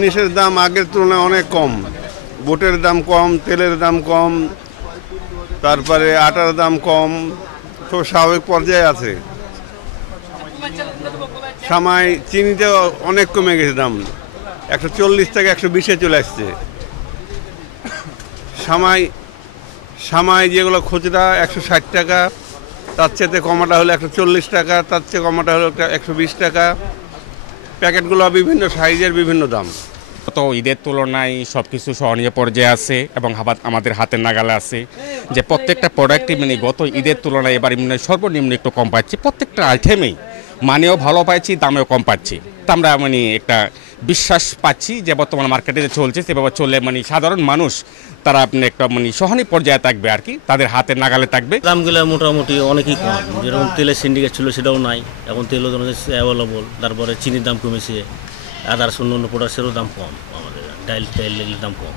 জিনিসের দাম আগের তুলনায় অনেক কম। বুটের দাম কম, তেলের দাম কম, তারপরে আটার দাম কম, সব স্বাভাবিক পর্যায়ে আছে। সামাই চিনিতে অনেক কমে গেছে দাম, 140 থেকে 120-এ চলে আসছে। সামাই সামাই যেগুলো খুচরা 160 টাকা, তার চেয়ে কমাটা হলো 140 টাকা, তার চেয়ে কমাটা হলো 120 টাকা। প্যাকেটগুলো বিভিন্ন সাইজের, বিভিন্ন দাম। গত ঈদের তুলনায় সব কিছু সহনীয় পর্যায়ে আছে এবং আমাদের হাতের নাগালে আছে যে প্রত্যেকটা প্রোডাক্টই মানে গত ঈদের তুলনায় এবার সর্বনিম্ন একটু কম পাচ্ছি। প্রত্যেকটা আইটেমেই মানেও ভালো পাচ্ছি, দামেও কম পাচ্ছি। তা আমরা মানে একটা বিশ্বাস পাচ্ছি যে বর্তমান মার্কেটে যে চলছে সেভাবে চললে মানে সাধারণ মানুষ তারা আপনি একটা মানে সহনীয় পর্যায়ে থাকবে আর কি, তাদের হাতের নাগালে থাকবে। দামগুলো মোটামুটি অনেকই কম। যেরকম তেলের সিন্ডিকেট ছিল সেটাও নাই, এখন তেলও অ্যাভেলেবল। তারপরে চিনির দাম কমেছে, আদার্স অন্য প্রোডাক্টসেরও দাম কম, আমাদের ডাইল তেলের দাম কম।